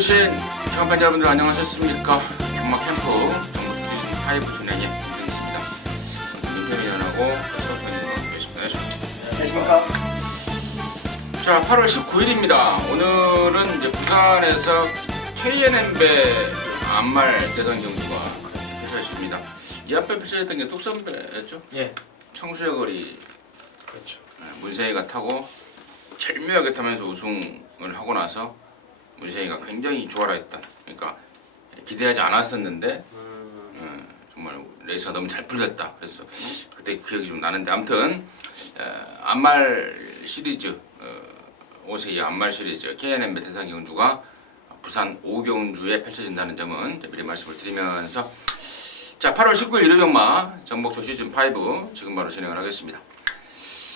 시청해주신 시청자 여러분들 안녕하셨습니까? 경마 캠프 정보주진 파이브 진행의 김정진입니다. 민태민연하고 서울편님과 계십니다. 안녕하십니까? 자, 8월 19일입니다. 오늘은 이제 부산에서 KNN배 안말 대상 경주가 펼쳐집니다. 이 앞에 펼쳐졌던 게 뚝선배였죠? 예. 청수의 거리. 그렇죠. 문세희가 타고 절묘하게 타면서 우승을 하고 나서 문세희가 굉장히 좋아했던, 그러니까 기대하지 않았었는데 정말 레이스가 너무 잘 풀렸다. 그래서 그때 기억이 좀 나는데, 아무튼 안말 시리즈 5세기 안말 시리즈 KNN배 대상 경주가 부산 오경주에 펼쳐진다는 점은 미리 말씀을 드리면서, 자, 8월 19일 일요 경마 정복쇼 시즌5 지금 바로 진행을 하겠습니다.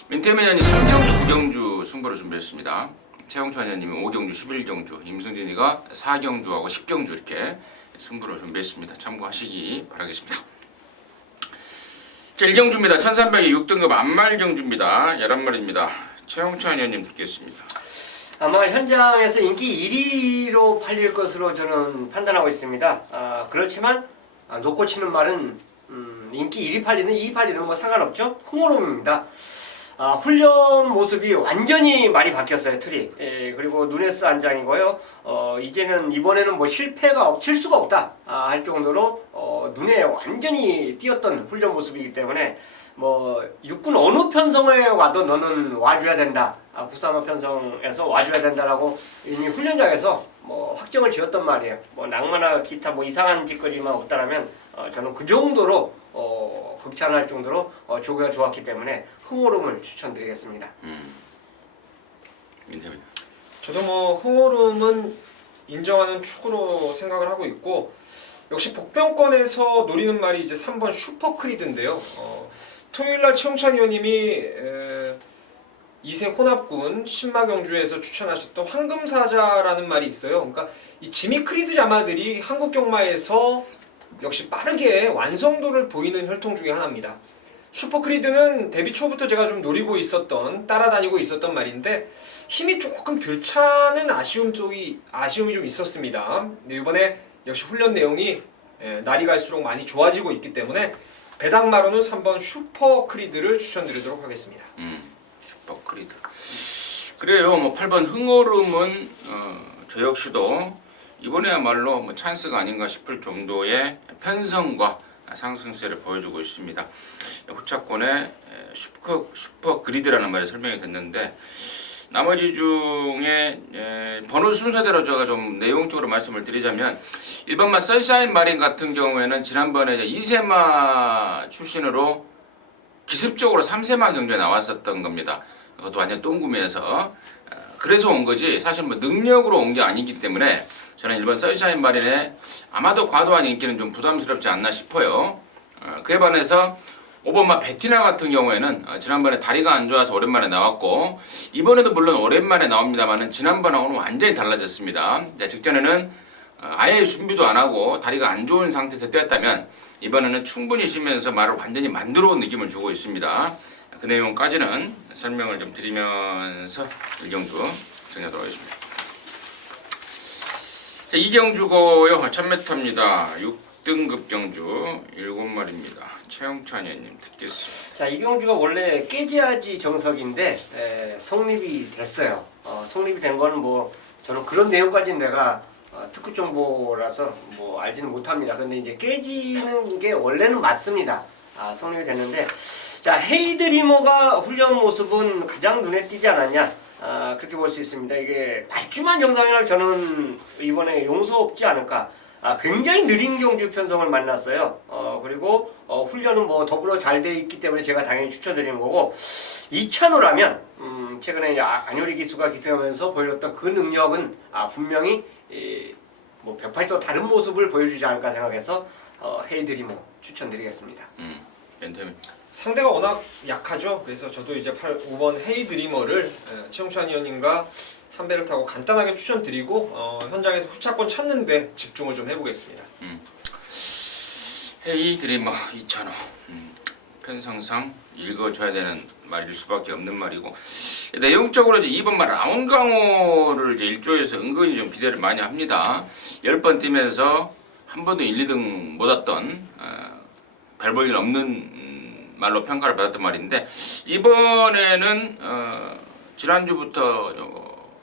민태민 의원이 3경주, 9경주 승부를 준비했습니다. 최영찬 의원님이 5경주, 11경주, 임승진이가 4경주하고 10경주 이렇게 승부를 준비했습니다. 참고하시기 바라겠습니다. 자, 1경주입니다. 1300에 6등급 안말경주입니다. 11마리입니다. 최영찬 의원님 듣겠습니다. 아마 현장에서 인기 1위로 팔릴 것으로 저는 판단하고 있습니다. 그렇지만 놓고 치는 말은 인기 1위 팔리든 2위 팔리든 뭐 상관없죠. 흥호롬입니다. 훈련 모습이 완전히 많이 바뀌었어요. 틀이. 그리고 누네스 안장이고요. 이제는 이번에는 뭐 실수가 없다 할 정도로 눈에 완전히 띄었던 훈련 모습이기 때문에 뭐 육군 어느 편성에 와도 너는 와줘야 된다. 부산어 편성에서 와줘야 된다라고 이미 훈련장에서 뭐 확정을 지었던 말이에요. 뭐 낭만화 기타 뭐 이상한 짓거리만 없다라면 저는 그 정도로 극찬할 정도로 조교가 좋았기 때문에 흥오름을 추천드리겠습니다. 민태민. 저도 뭐 흥오름은 인정하는 축으로 생각을 하고 있고, 역시 복병권에서 노리는 말이 이제 3번 슈퍼크리드인데요. 토요일날 최용찬 의원님이 이생 혼합군 신마경주에서 추천하셨던 황금사자라는 말이 있어요. 그러니까 이 지미 크리드 자마들이 한국 경마에서 역시 빠르게 완성도를 보이는 혈통 중에 하나입니다. 슈퍼크리드는 데뷔 초부터 제가 좀 노리고 있었던, 따라다니고 있었던 말인데 힘이 조금 덜 차는 아쉬움이 좀 있었습니다. 근데 이번에 역시 훈련 내용이 날이 갈수록 많이 좋아지고 있기 때문에 배당마로는 3번 슈퍼크리드를 추천드리도록 하겠습니다. 슈퍼크리드. 그래요. 뭐 8번 흥오름은 저 역시도 이번에야말로 뭐 찬스가 아닌가 싶을 정도의 편성과 상승세를 보여주고 있습니다. 후차권에 슈퍼그리드라는 말이 설명이 됐는데, 나머지 중에 번호 순서대로 제가 좀 내용적으로 말씀을 드리자면, 1번마 선샤인 마린 같은 경우에는 지난번에 이세마 출신으로 기습적으로 3세마 경주에 나왔었던 겁니다. 그것도 완전 똥구매해서 그래서 온 거지, 사실 뭐 능력으로 온 게 아니기 때문에 저는 1번 선샤인 마린의 아마도 과도한 인기는 좀 부담스럽지 않나 싶어요. 그에 반해서 5번마 베티나 같은 경우에는 지난번에 다리가 안 좋아서 오랜만에 나왔고, 이번에도 물론 오랜만에 나옵니다만 지난번하고는 완전히 달라졌습니다. 직전에는 아예 준비도 안 하고 다리가 안 좋은 상태에서 뛰었다면 이번에는 충분히 쉬면서 말을 완전히 만들어 온 느낌을 주고 있습니다. 그 내용까지는 설명을 좀 드리면서 1경주 정리하도록 하겠습니다. 자, 2경주고요. 1000m입니다. 6등급 경주 7마리입니다. 최영찬 의원님 듣겠습니다. 자, 이 경주가 원래 깨지야지 정석인데 성립이 됐어요. 성립이 된 거는 뭐 저는 그런 내용까지는 내가 특급 정보라서 뭐 알지는 못합니다. 근데 이제 깨지는 게 원래는 맞습니다. 성립이 됐는데, 자, 헤이드리머가 훈련 모습은 가장 눈에 띄지 않았냐, 그렇게 볼 수 있습니다. 이게 발주만 정상이라면 저는 이번에 용서 없지 않을까. 굉장히 느린 경주 편성을 만났어요. 그리고 훈련은 뭐 더불어 잘 돼 있기 때문에 제가 당연히 추천드리는 거고, 이찬호라면 최근에 안효리 기수가 기승하면서 보여줬던 그 능력은 분명히 뭐 180도 다른 모습을 보여주지 않을까 생각해서 헤이드리머 추천드리겠습니다. 상대가 워낙 약하죠. 그래서 저도 이제 5번 헤이드리머를 최용찬 의원님과 한 배를 타고 간단하게 추천드리고 현장에서 후차권 찾는데 집중을 좀 해보겠습니다. 헤이드리머 2,000원. 편성상 읽어줘야 되는 말일 수밖에 없는 말이고, 내용적으로 이제 2번 말 라운강호를 이제 1조에서 은근히 좀 기대를 많이 합니다. 10번 뛰면서 한 번도 1, 2등 못 왔던 별 볼 일 없는 말로 평가를 받았던 말인데, 이번에는 지난주부터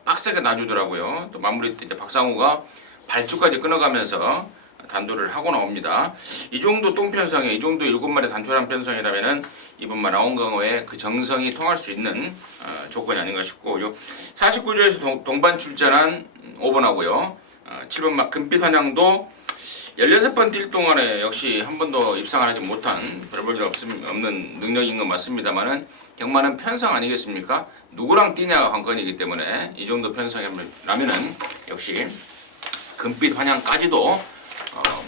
빡세게 놔주더라고요. 또 마무리 때 이제 박상우가 발주까지 끊어가면서 단도를 하고 나옵니다. 이 정도 똥편성에 이 정도 7마리 단촐한 편성이라면은 이번 말 라운강호의 그 정성이 통할 수 있는 조건이 아닌가 싶고, 요 49조에서 동반 출전한 5번하고요. 7번 막 금빛 환양도 16번 뛸 동안에 역시 한 번도 입상을 하지 못한 별 볼 일 없는 능력인 건 맞습니다만은, 경마는 편성 아니겠습니까? 누구랑 뛰냐가 관건이기 때문에 이 정도 편성이라면은 역시 금빛 환양까지도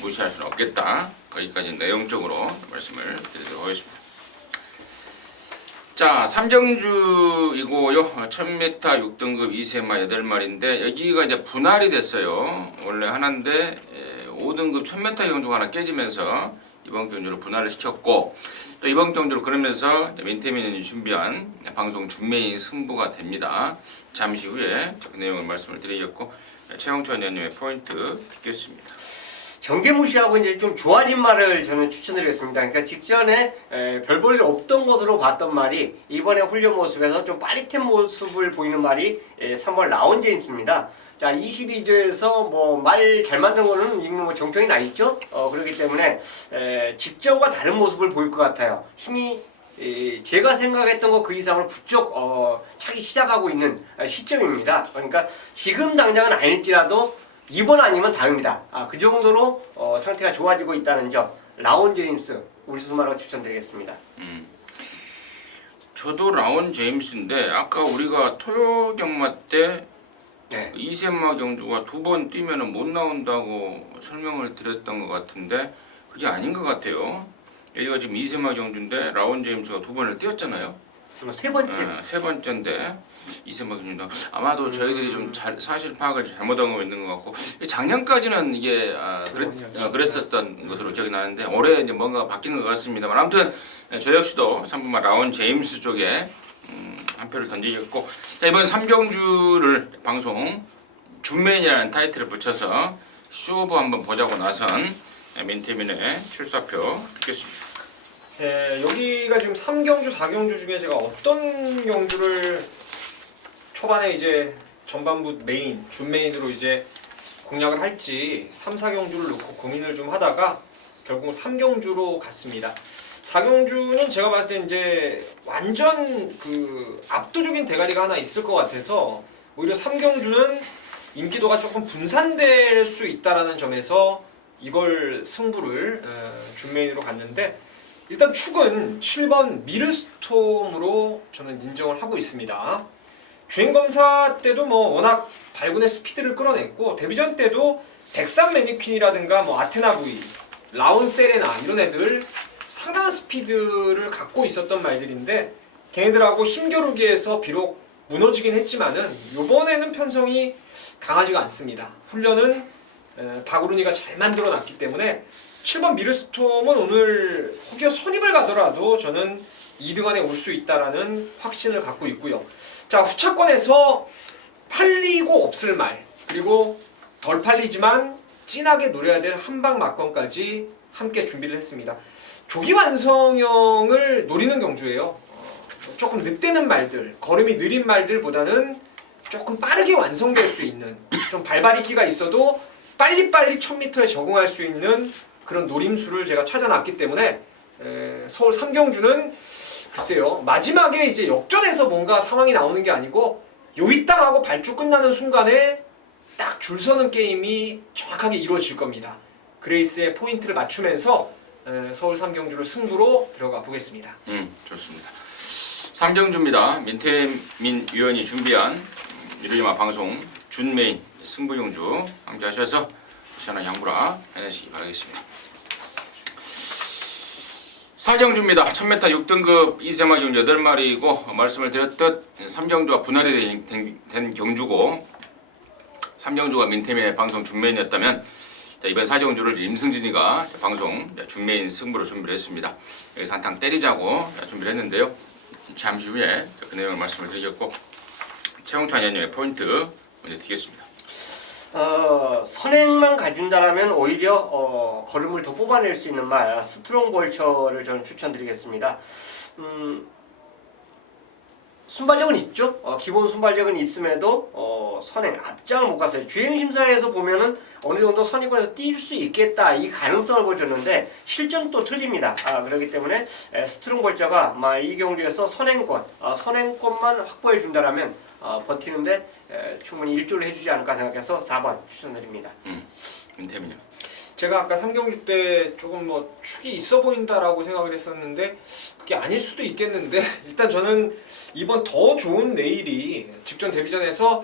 무시할 수는 없겠다. 거기까지 내용적으로 말씀을 드리도록 하겠습니다. 자, 삼경주이고요. 1000m 6등급 2세마 8마리인데 여기가 이제 분할이 됐어요. 원래 하나인데 5등급 1000m 경주가 하나 깨지면서 이번 경주로 분할을 시켰고, 또 이번 경주로 그러면서 민태민이 준비한 방송 준메인 승부가 됩니다. 잠시 후에 그 내용을 말씀을 드리겠고, 최영천 의원님의 포인트 뵙겠습니다. 정계무시하고 이제 좀 좋아진 말을 저는 추천드리겠습니다. 그러니까 직전에 별 볼 일 없던 것으로 봤던 말이 이번에 훈련 모습에서 좀 빠릿한 모습을 보이는 말이 3번 라온 제임스입니다. 자, 22조에서 뭐 말 잘 만든 거는 이미 뭐 정평이 나 있죠. 그렇기 때문에 직전과 다른 모습을 보일 것 같아요. 힘이 제가 생각했던 것 그 이상으로 부쩍 차기 시작하고 있는 시점입니다. 그러니까 지금 당장은 아닐지라도 이번 아니면 다음이다. 그 정도로 상태가 좋아지고 있다는 점, 라온 제임스 우리 수마로 추천드리겠습니다. 저도 라온 제임스인데 아까 우리가 토요 경마 때 네. 이세마 경주가 2번 뛰면은 못 나온다고 설명을 드렸던 것 같은데 그게 아닌 것 같아요. 여기가 지금 이세마 경주인데 라온 제임스가 2번을 뛰었잖아요. 세 번째. 세 번째인데 이세마 경주다. 아마도 저희들이 좀 사실 파악을 잘못하고 있는 것 같고, 작년까지는 이게 그랬었던 것으로 기억이 나는데 올해 이제 뭔가 바뀐 것 같습니다만, 아무튼 저 역시도 3번마 라온 제임스 쪽에 한 표를 던지겠고, 이번 3경주를 방송 준메인이라는 타이틀을 붙여서 쇼부 한번 보자고 나선 민태민의 출사표 듣겠습니다. 여기가 지금 3경주, 4경주 중에 제가 어떤 경주를 초반에 이제 전반부 메인, 준메인으로 이제 공략을 할지 3, 4경주를 놓고 고민을 좀 하다가 결국 3경주로 갔습니다. 4경주는 제가 봤을 때 이제 완전 그 압도적인 대가리가 하나 있을 것 같아서 오히려 3경주는 인기도가 조금 분산될 수 있다라는 점에서 이걸 승부를 준메인으로 갔는데, 일단 축은 7번 미르스톰으로 저는 인정을 하고 있습니다. 주행검사 때도 뭐 워낙 발군의 스피드를 끌어냈고, 데뷔전 때도 백산 매니퀸이라든가 뭐 아테나부이, 라온 세레나 이런 애들 상당한 스피드를 갖고 있었던 말들인데, 걔네들하고 힘겨루기에서 비록 무너지긴 했지만은 요번에는 편성이 강하지가 않습니다. 훈련은 다구르니가 잘 만들어놨기 때문에 7번 미르스톰은 오늘 혹여 선입을 가더라도 저는 2등 안에 올 수 있다라는 확신을 갖고 있고요. 자, 후차권에서 팔리고 없을 말, 그리고 덜 팔리지만 진하게 노려야 될 한방 막건까지 함께 준비를 했습니다. 조기 완성형을 노리는 경주예요. 조금 늦대는 말들, 걸음이 느린 말들보다는 조금 빠르게 완성될 수 있는, 좀 발발이기가 있어도 빨리빨리 1000m에 적응할 수 있는 그런 노림수를 제가 찾아놨기 때문에 서울 3경주는 글쎄요, 마지막에 이제 역전해서 뭔가 상황이 나오는 게 아니고 요이땅하고 발주 끝나는 순간에 딱 줄 서는 게임이 정확하게 이루어질 겁니다. 그레이스의 포인트를 맞추면서 서울 3경주를 승부로 들어가 보겠습니다. 좋습니다. 3경주입니다. 민태민 위원이 준비한 일요일마 방송 준메인 승부경주 함께 하셔서 시원한 양보라 해내시기 바라겠습니다. 4경주입니다. 1000m 6등급 2세마 경주 8마리이고, 말씀을 드렸듯 3경주와 분할이 된 경주고, 3경주가 민태민의 방송 준메인이었다면 자, 이번 4경주를 임승진이가 방송 중매인 승부로 준비를 했습니다. 여기서 한탕 때리자고 준비를 했는데요. 잠시 후에 그 내용을 말씀을 드리겠고, 최홍찬 위원님의 포인트 먼저 드리겠습니다. 선행만 가준다라면 오히려 걸음을 더 뽑아낼 수 있는 말 스트롱 벌처를 저는 추천드리겠습니다. 순발력은 있죠. 기본 순발력은 있음에도 선행 앞장을 못 갔어요. 주행 심사에서 보면은 어느 정도 선행권에서 뛸 수 있겠다 이 가능성을 보여줬는데 실전 또 틀립니다. 그렇기 때문에 스트롱 벌처가 이 경주에서 선행권만 확보해 준다라면 버티는데 충분히 일조를 해주지 않을까 생각해서 4번 추천드립니다. 윤태민요. 제가 아까 3경주 때 조금 뭐 축이 있어 보인다라고 생각을 했었는데 그게 아닐 수도 있겠는데 일단 저는 이번 더 좋은 내일이 직전 데뷔전에서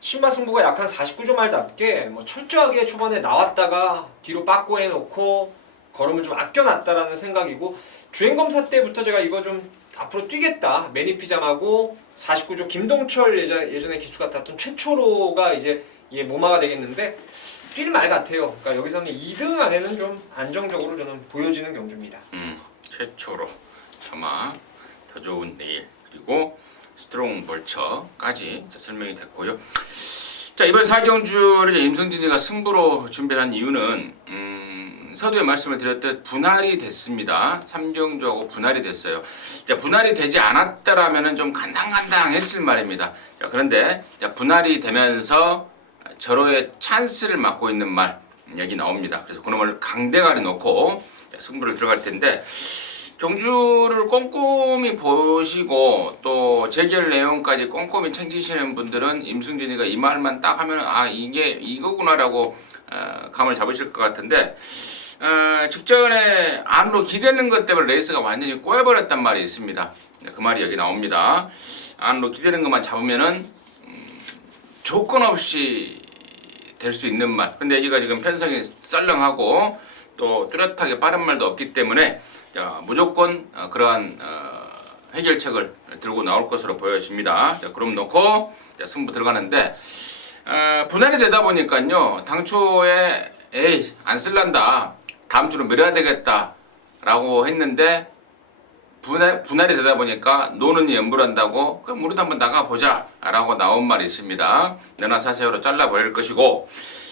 신마 승부가 약한 49조 말답게 뭐 철저하게 초반에 나왔다가 뒤로 빠꾸 해놓고 걸음을 좀 아껴놨다라는 생각이고, 주행검사 때부터 제가 이거 좀 앞으로 뛰겠다 매니피잠하고 49조 김동철 예전에 기수 같았던 최초로가 이제 모마가 되겠는데 뛸 말 같아요. 그러니까 여기서는 2등 안에는 좀 안정적으로 저는 보여지는 경주입니다. 최초로 차마 더 좋은 내일 그리고 스트롱 벌처까지 설명이 됐고요. 자, 이번 4경주를 임승진이가 승부로 준비한 이유는 서두에 말씀을 드렸듯 분할이 됐습니다. 3경주하고 분할이 됐어요. 자, 분할이 되지 않았다라면은 좀 간당간당했을 말입니다. 자, 그런데 분할이 되면서 절호의 찬스를 맡고 있는 말 여기 나옵니다. 그래서 그놈을 강대가리 놓고 승부를 들어갈 텐데, 경주를 꼼꼼히 보시고 또 재결 내용까지 꼼꼼히 챙기시는 분들은 임승진이가 이 말만 딱 하면 이게 이거구나라고 감을 잡으실 것 같은데, 직전에 안으로 기대는 것 때문에 레이스가 완전히 꼬여버렸단 말이 있습니다. 그 말이 여기 나옵니다. 안으로 기대는 것만 잡으면은 조건 없이 될 수 있는 말. 근데 여기가 지금 편성이 썰렁하고 또 뚜렷하게 빠른 말도 없기 때문에 무조건 그러한 해결책을 들고 나올 것으로 보여집니다. 자, 그럼 놓고 승부 들어가는데, 분할이 되다 보니까요, 당초에 안 쓸란다, 다음 주로 미뤄야 되겠다 라고 했는데 분할이 되다 보니까 노는 연불한다고 그럼 우리도 한번 나가보자 라고 나온 말이 있습니다. 내나 사세요로 잘라버릴 것이고,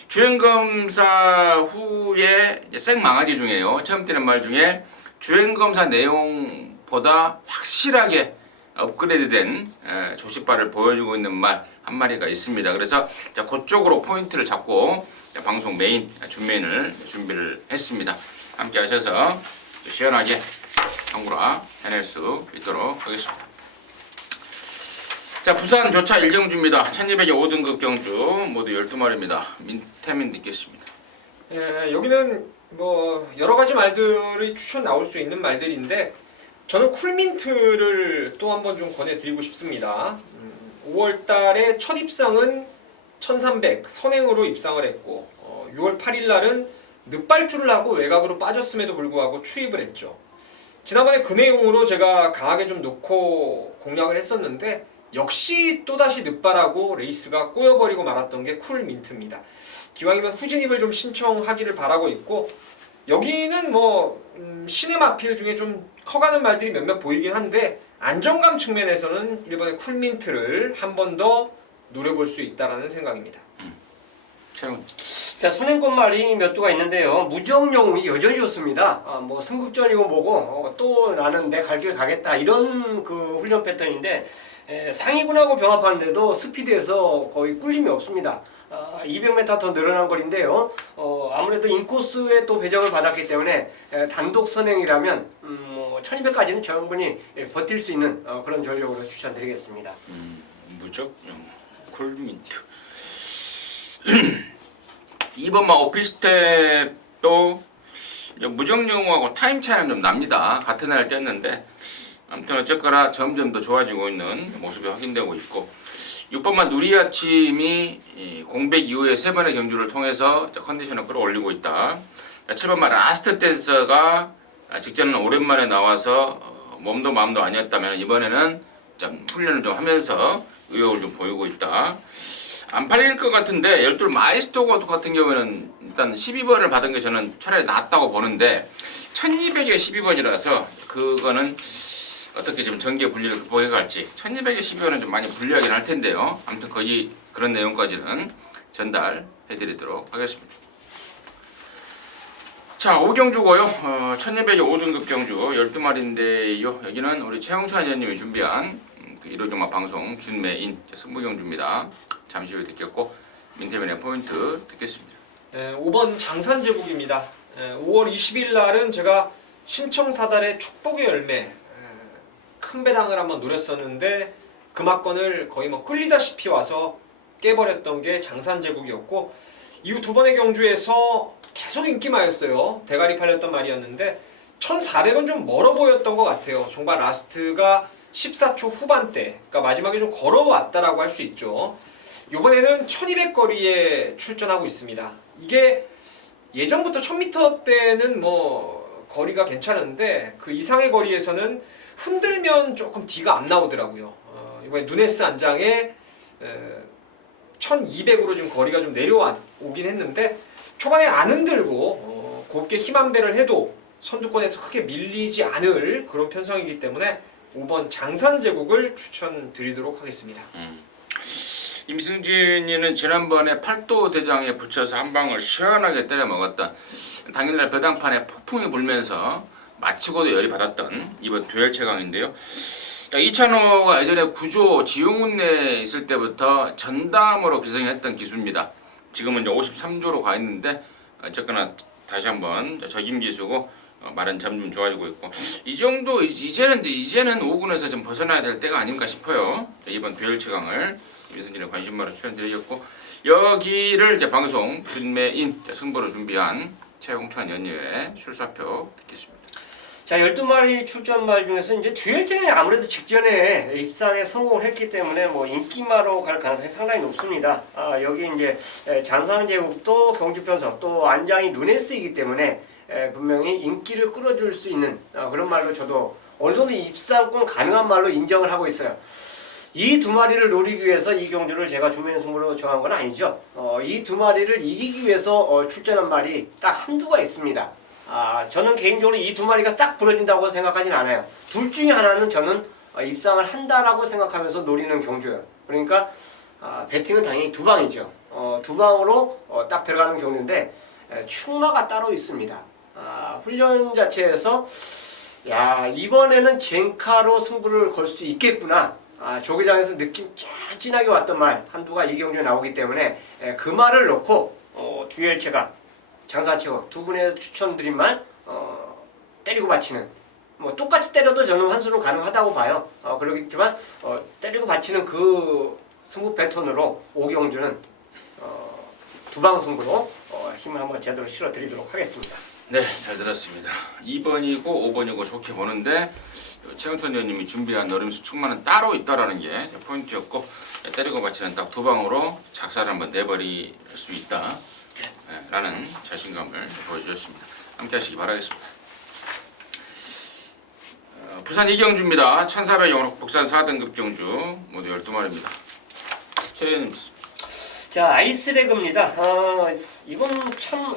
주행검사 후에 생망아지 중에요, 처음 뛰는 말 중에 주행검사 내용보다 확실하게 업그레이드된 조식발을 보여주고 있는 말 한마디가 있습니다. 그래서 그쪽으로 포인트를 잡고 방송 메인, 준메인을 준비를 했습니다. 함께 하셔서 시원하게 당구라 해낼 수 있도록 하겠습니다. 자, 부산 교차 1경주입니다. 1200의 5등급 경주 모두 12마리입니다. 민태민 듣겠습니다. 여기는 뭐 여러 가지 말들이 추천 나올 수 있는 말들인데 저는 쿨민트를 또 한번 좀 권해드리고 싶습니다. 5월달에 첫 입상은 1300 선행으로 입상을 했고 6월 8일 날은 늑발줄을 하고 외곽으로 빠졌음에도 불구하고 추입을 했죠. 지난번에 그 내용으로 제가 강하게 좀 놓고 공략을 했었는데 역시 또다시 늑발하고 레이스가 꼬여버리고 말았던 게 쿨민트입니다. 기왕이면 후진입을 좀 신청하기를 바라고 있고, 여기는 뭐 시네마필 중에 좀 커가는 말들이 몇몇 보이긴 한데 안정감 측면에서는 일본의 쿨민트를 한 번 더 노려볼 수 있다라는 생각입니다. 자, 선행권 말이 몇 두가 있는데요. 무정용이 여전히 좋습니다. 뭐 승급전이고 뭐고 또 나는 내 갈 길 가겠다 이런 그 훈련 패턴인데, 상위군하고 병합하는데도 스피드에서 거의 꿀림이 없습니다. 200m 더 늘어난 거리인데요. 아무래도 인코스에 또 배정을 받았기 때문에 단독 선행이라면 1200까지는 충분히 버틸 수 있는 그런 전력으로 추천드리겠습니다. 무조건 쿨민트. 2번만 오피스텝도 무정용하고 타임 차이는 좀 납니다. 같은 날 뛰었는데 아무튼 어쨌거나 점점 더 좋아지고 있는 모습이 확인되고 있고, 6번만 누리아침이 공백 이후에 3번의 경주를 통해서 컨디션을 끌어올리고 있다. 7번만 라스트 댄서가 직전은 오랜만에 나와서 몸도 마음도 아니었다면 이번에는 좀 훈련을 좀 하면서 의욕을 좀 보이고 있다. 안 팔릴 것 같은데 12 마이스터고 같은 경우에는 일단 12번을 받은 게 저는 차라리 낫다고 보는데 1200에 12번이라서 그거는 어떻게 좀 전개 분리를 극복해 갈지 1200에 12번은 좀 많이 불리하긴 할 텐데요. 아무튼 거의 그런 내용까지는 전달해 드리도록 하겠습니다. 자, 5경주고요. 1200에 5등급 경주 12마리인데요. 여기는 우리 최영찬 의원님이 준비한 그 1호종합 방송 준매인 승부경주입니다. 잠시 후에 듣겠고 민태민의 포인트 듣겠습니다. 5번 장산제국입니다. 5월 20일 날은 제가 심청사달의 축복의 열매 큰 배당을 한번 노렸었는데 금화권을 거의 뭐 끌리다시피 와서 깨버렸던 게 장산제국이었고 이후 두 번의 경주에서 계속 인기마였어요. 대가리 팔렸던 말이었는데 1400은 좀 멀어 보였던 것 같아요. 종반 라스트가 14초 후반대, 그러니까 마지막에 좀 걸어왔다라고 할 수 있죠. 이번에는 1200 거리에 출전하고 있습니다. 이게 예전부터 1000m 때는 뭐 거리가 괜찮은데 그 이상의 거리에서는 흔들면 조금 뒤가 안 나오더라고요. 이번에 누네스 안장에 1200으로 좀 거리가 좀 내려오긴 했는데 초반에 안 흔들고 곱게 힘 한 배를 해도 선두권에서 크게 밀리지 않을 그런 편성이기 때문에 5번 장산제국을 추천드리도록 하겠습니다. 임승진이는 지난번에 팔도 대장에 붙여서 한 방을 시원하게 때려 먹었던 당일날 배당판에 폭풍이 불면서 마치고도 열이 받았던 이번 듀얼 최강인데요. 이찬호가 예전에 구조 지용훈내에 있을 때부터 전담으로 기성했던 기수입니다. 지금은 이제 53조로 가 있는데 어쨌거나 다시 한번 적임 기수고 말은 점점 좋아지고 있고 이 정도 이제는 5군에서 좀 벗어나야 될 때가 아닌가 싶어요. 이번 듀얼 최강을 임승진의 관심마로 추천드리겠고 여기를 이제 방송 준매인 승부로 준비한 최홍찬 연예의 출사표 듣겠습니다. 자, 12마리 출전 말 중에서 이제 듀얼제는 아무래도 직전에 입상에 성공을 했기 때문에 뭐 인기마로 갈 가능성이 상당히 높습니다. 여기 이제 장산제국도 경주편성 또 안장이 누네스이기 때문에 분명히 인기를 끌어줄 수 있는 그런 말로 저도 어느 정도 입상권 가능한 말로 인정을 하고 있어요. 이 두 마리를 노리기 위해서 이 경주를 제가 준매인 승부로 정한 건 아니죠. 이 두 마리를 이기기 위해서 출전한 말이 딱 한두가 있습니다. 저는 개인적으로 이 두 마리가 싹 부러진다고 생각하진 않아요. 둘 중에 하나는 저는 입상을 한다라고 생각하면서 노리는 경주예요. 그러니까 배팅은 당연히 두 방이죠. 두 방으로 딱 들어가는 경주인데 충마가 따로 있습니다. 훈련 자체에서 야 이번에는 젠카로 승부를 걸 수 있겠구나. 조기장에서 느낌 진하게 왔던 말 한두가 이 경주에 나오기 때문에 그 말을 놓고 듀얼체가 장산체국 두 분의 추천드린 말 때리고 받치는 뭐 똑같이 때려도 저는 환수는 가능하다고 봐요. 그렇겠지만 때리고 받치는 그 승부 패턴으로 오경주는 두방 승부로 힘을 한번 제대로 실어드리도록 하겠습니다. 네, 잘 들었습니다. 2번이고 5번이고 좋게 보는데 최영천 의원님이 준비한 노림수 충만은 따로 있다라는 게 포인트였고 때리고 받치는 딱 두 방으로 작사를 한번 내버릴 수 있다 라는 자신감을 보여주셨습니다. 함께 하시기 바라겠습니다. 부산 이경주입니다. 1400 영록 북산 4등급 경주 모두 12마리입니다. 최 의원님. 자, 아이스레그입니다. 이건 참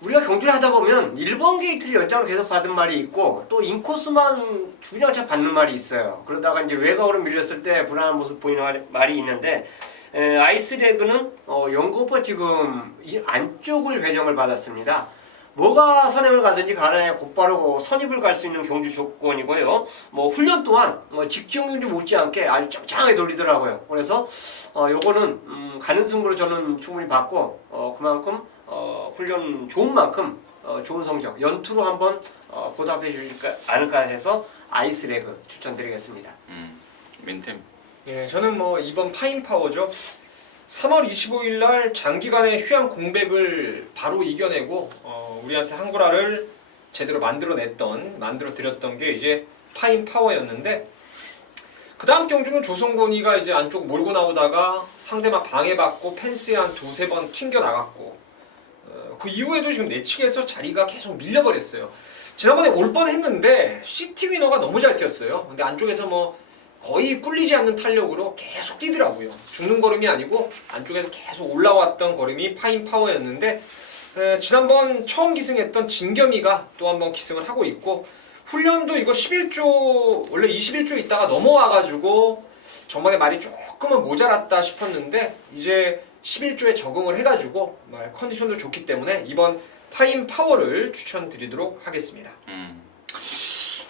우리가 경주를 하다 보면 1번 게이트를 연장으로 계속 받은 말이 있고 또 인코스만 주구장창 받는 말이 있어요. 그러다가 이제 외곽으로 밀렸을 때 불안한 모습 보이는 말이 있는데 아이스레그는 연거푸가 지금 이 안쪽을 배정을 받았습니다. 뭐가 선행을 가든지 간에 곧바로 선입을 갈 수 있는 경주 조건이고요. 뭐 훈련 또한 직전 경주 못지않게 아주 짱짱하게 돌리더라고요. 그래서 요거는 가는 승부로 저는 충분히 봤고 그만큼 훈련 좋은 만큼 좋은 성적 연투로 한번 보답해 주지 않을까 해서 아이스레그 추천드리겠습니다. 민템. 예, 저는 뭐 이번 파인파워죠. 3월 25일 날 장기간의 휴양 공백을 바로 이겨내고 우리한테 한구라를 제대로 만들어 드렸던 게 이제 파인파워였는데 그 다음 경주는 조성곤이가 이제 안쪽 몰고 나오다가 상대방 방해받고 펜스에 한 두세 번 튕겨 나갔고 그 이후에도 지금 내측에서 자리가 계속 밀려버렸어요. 지난번에 올 뻔했는데 시티 위너가 너무 잘 뛰었어요. 근데 안쪽에서 뭐 거의 꿀리지 않는 탄력으로 계속 뛰더라고요. 죽는 걸음이 아니고 안쪽에서 계속 올라왔던 걸음이 파인 파워였는데 지난번 처음 기승했던 진겸이가 또 한번 기승을 하고 있고 훈련도 이거 11조 원래 21조 있다가 넘어와가지고 전번에 말이 조금은 모자랐다 싶었는데 이제 11조에 적응을 해가지고 말 컨디션도 좋기 때문에 이번 파인 파워를 추천드리도록 하겠습니다.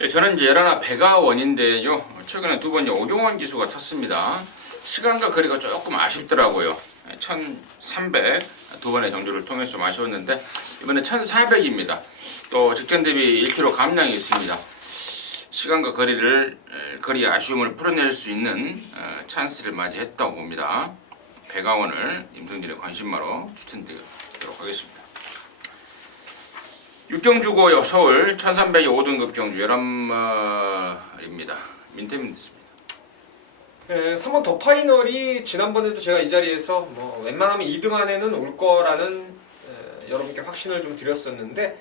예, 저는 이제 예라나 배가원인데요. 최근에 두 번 오경환 기수가 탔습니다. 시간과 거리가 조금 아쉽더라고요. 1300 두 번의 경주를 통해서 좀 아쉬웠는데 이번에 1400입니다. 또 직전 대비 1km 감량이 있습니다. 시간과 거리의 아쉬움을 풀어낼 수 있는 찬스를 맞이했다고 봅니다. 배가원을 임승진의 관심마로 추천드리도록 하겠습니다. 6경주고요. 서울 1300의 5등급 경주 11마리입니다. 민태민 됐습니다. 3번 더 파이널이 지난번에도 제가 이 자리에서 뭐 웬만하면 2등 안에는 올 거라는 여러분께 확신을 좀 드렸었는데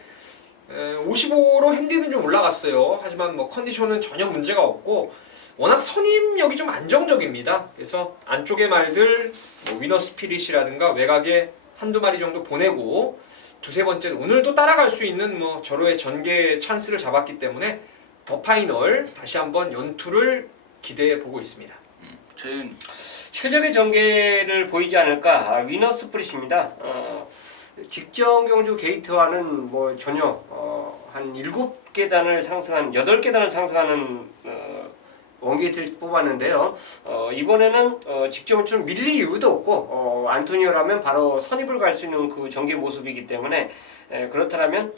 55로 핸디는 좀 올라갔어요. 하지만 뭐 컨디션은 전혀 문제가 없고 워낙 선임력이 좀 안정적입니다. 그래서 안쪽의 말들 뭐 위너 스피릿이라든가 외곽에 한두 마리 정도 보내고 두세 번째 오늘도 따라갈 수 있는 뭐 절호의 전개 찬스를 잡았기 때문에 더 파이널 다시 한번 연투를 기대해 보고 있습니다. 최적의 전개를 보이지 않을까. 위너 스프릿입니다. 직전 경주 게이트와는 뭐 전혀 한 7계단을 상승한 8계단을 상승하는 원게이트를 뽑았는데요. 이번에는 직전은 좀 밀릴 이유도 없고 안토니오라면 바로 선입을 갈 수 있는 그 전개 모습이기 때문에 그렇다면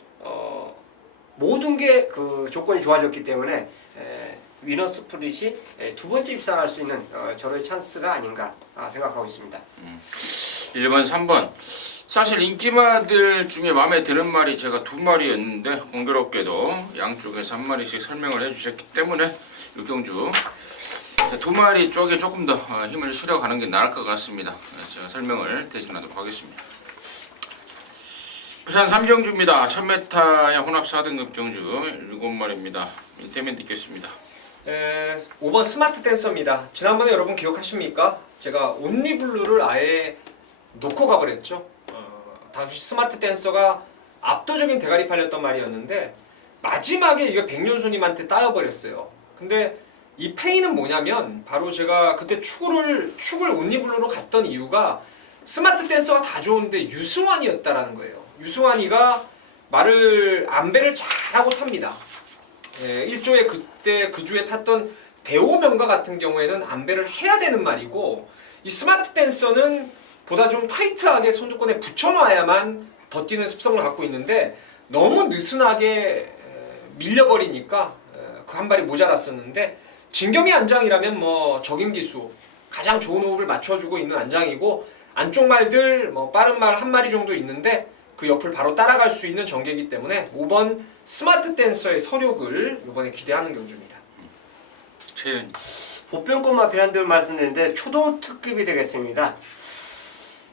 모든 게 그 조건이 좋아졌기 때문에 위너 스프릿이 두 번째 입상할 수 있는 저의 찬스가 아닌가 생각하고 있습니다. 1번, 3번. 사실 인기마들 중에 마음에 드는 말이 제가 2마리였는데 공교롭게도 양쪽에서 1마리씩 설명을 해주셨기 때문에 육경주 2마리 쪽에 조금 더 힘을 실어가는 게 나을 것 같습니다. 제가 설명을 대신하도록 하겠습니다. 부산 3경주입니다. 1000m의 혼합 4등급 경주 7마리입니다. 민태민 듣겠습니다. 5번 스마트 댄서입니다. 지난번에 여러분 기억하십니까? 제가 온리블루를 아예 놓고 가버렸죠. 당시 스마트 댄서가 압도적인 대가리 팔렸던 말이었는데 마지막에 이거 백년손님한테 따여버렸어요. 근데 이 페이는 뭐냐면 바로 제가 그때 축을 온리블루로 갔던 이유가 스마트 댄서가 다 좋은데 유승환이었다라는 거예요. 유승환이가 말을 안배를 잘하고 탑니다. 1조에 그때 그 주에 탔던 대오명가 같은 경우에는 안배를 해야 되는 말이고 이 스마트 댄서는 보다 좀 타이트하게 손두권에 붙여놔야만 더 뛰는 습성을 갖고 있는데 너무 느슨하게 밀려버리니까 그 한 발이 모자랐었는데 진겸이 안장이라면 뭐 적임기수 가장 좋은 호흡을 맞춰주고 있는 안장이고 안쪽 말들 뭐 빠른 말 한 마리 정도 있는데 그 옆을 바로 따라갈 수 있는 전개이기 때문에 5번 스마트 댄서의 서력을 이번에 기대하는 경주입니다. 최은 보편권 마피 한들 말씀드렸는데 초동 특급이 되겠습니다.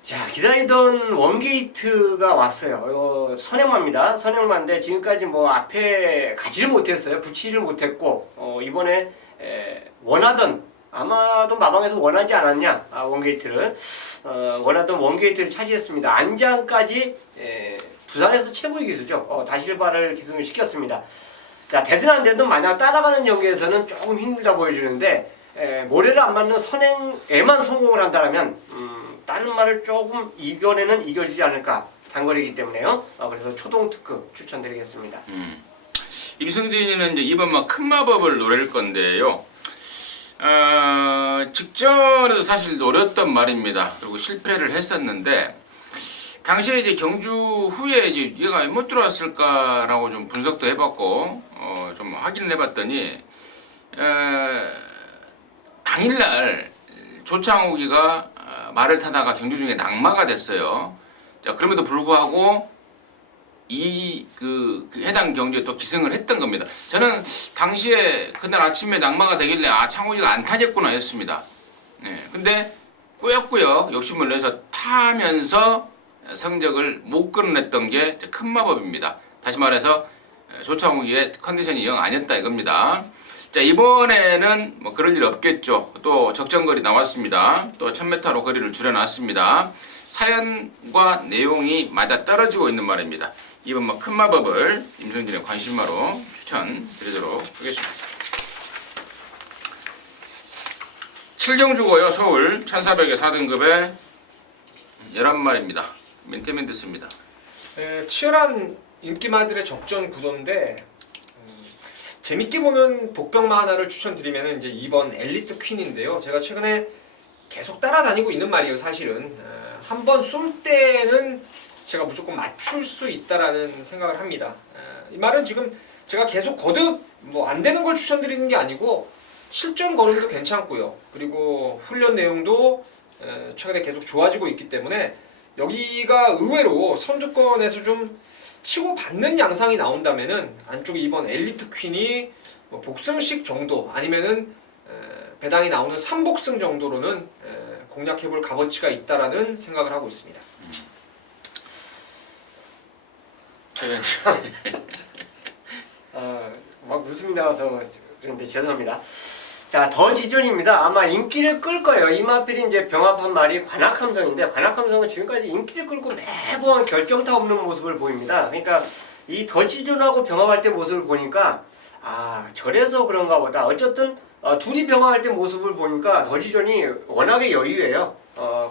자, 기다리던 원게이트가 왔어요. 이거 선행마입니다. 선행마인데 지금까지 뭐 앞에 가지를 못했어요. 붙이지를 못했고 이번에 원하던 아마도 마방에서 원하지 않았냐 원게이트를 원하던 원게이트를 차지했습니다. 안장까지 부산에서 최고의 기수죠. 다실바를 기승을 시켰습니다. 자, 되든 안 되든 만약 따라가는 경기에서는 조금 힘들다 보여주는데 모래를 안 맞는 선행에만 성공을 한다면 다른 말을 조금 이겨주지 않을까 단거리이기 때문에요. 그래서 초동 특급 추천드리겠습니다. 임승진이는 이제 이번 막 큰 마법을 노릴 건데요. 직전에도 사실 노렸던 말입니다. 그리고 실패를 했었는데 당시에 이제 경주 후에 이제 얘가 왜 못 들어왔을까라고 좀 분석도 해봤고 좀 확인을 해봤더니 당일날 조창욱이가 말을 타다가 경주 중에 낙마가 됐어요. 자, 그럼에도 불구하고 그 해당 경주에 또 기승을 했던 겁니다. 저는 당시에 그날 아침에 낙마가 되길래 창욱이가 안 타겠구나 했습니다. 근데 꾸역꾸역 욕심을 내서 타면서 성적을 못 끌어냈던 게 큰 마법입니다. 다시 말해서 조창욱이의 컨디션이 영 아니었다 이겁니다. 자, 이번에는 뭐 그럴 일 없겠죠. 또 적정거리 나왔습니다. 또 1000m로 거리를 줄여놨습니다. 사연과 내용이 맞아 떨어지고 있는 말입니다. 이번 뭐 큰 마법을 임성진의 관심마로 추천드리도록 하겠습니다. 7경주고요. 서울 1400에 4등급에 11마리입니다. 민테민드스입니다. 치열한 인기마들의 적전 구도인데 재밌게 보는 복병마 하나를 추천드리면 이제 2번 엘리트 퀸인데요. 제가 최근에 계속 따라다니고 있는 말이에요. 사실은 한번 쏠 때는 제가 무조건 맞출 수 있다라는 생각을 합니다. 이 말은 지금 제가 계속 거듭 뭐 안 되는 걸 추천드리는 게 아니고 실전 거름도 괜찮고요. 그리고 훈련 내용도 최근에 계속 좋아지고 있기 때문에 여기가 의외로 선두권에서 좀 치고 받는 양상이 나온다면은 안쪽에 이번 엘리트 퀸이 뭐 복승식 정도 아니면은 배당이 나오는 3복승 정도로는 공략해볼 값어치가 있다라는 생각을 하고 있습니다. 막 웃음이 나와서 그런데 죄송합니다. 자, 더 지존입니다. 아마 인기를 끌 거예요. 이마필이 이제 병합한 말이 관악함성인데 관악함성은 지금까지 인기를 끌고 매번 결정타 없는 모습을 보입니다. 그러니까 이 더 지존하고 병합할 때 모습을 보니까 저래서 그런가 보다. 어쨌든 둘이 병합할 때 모습을 보니까 더 지존이 워낙에 여유예요.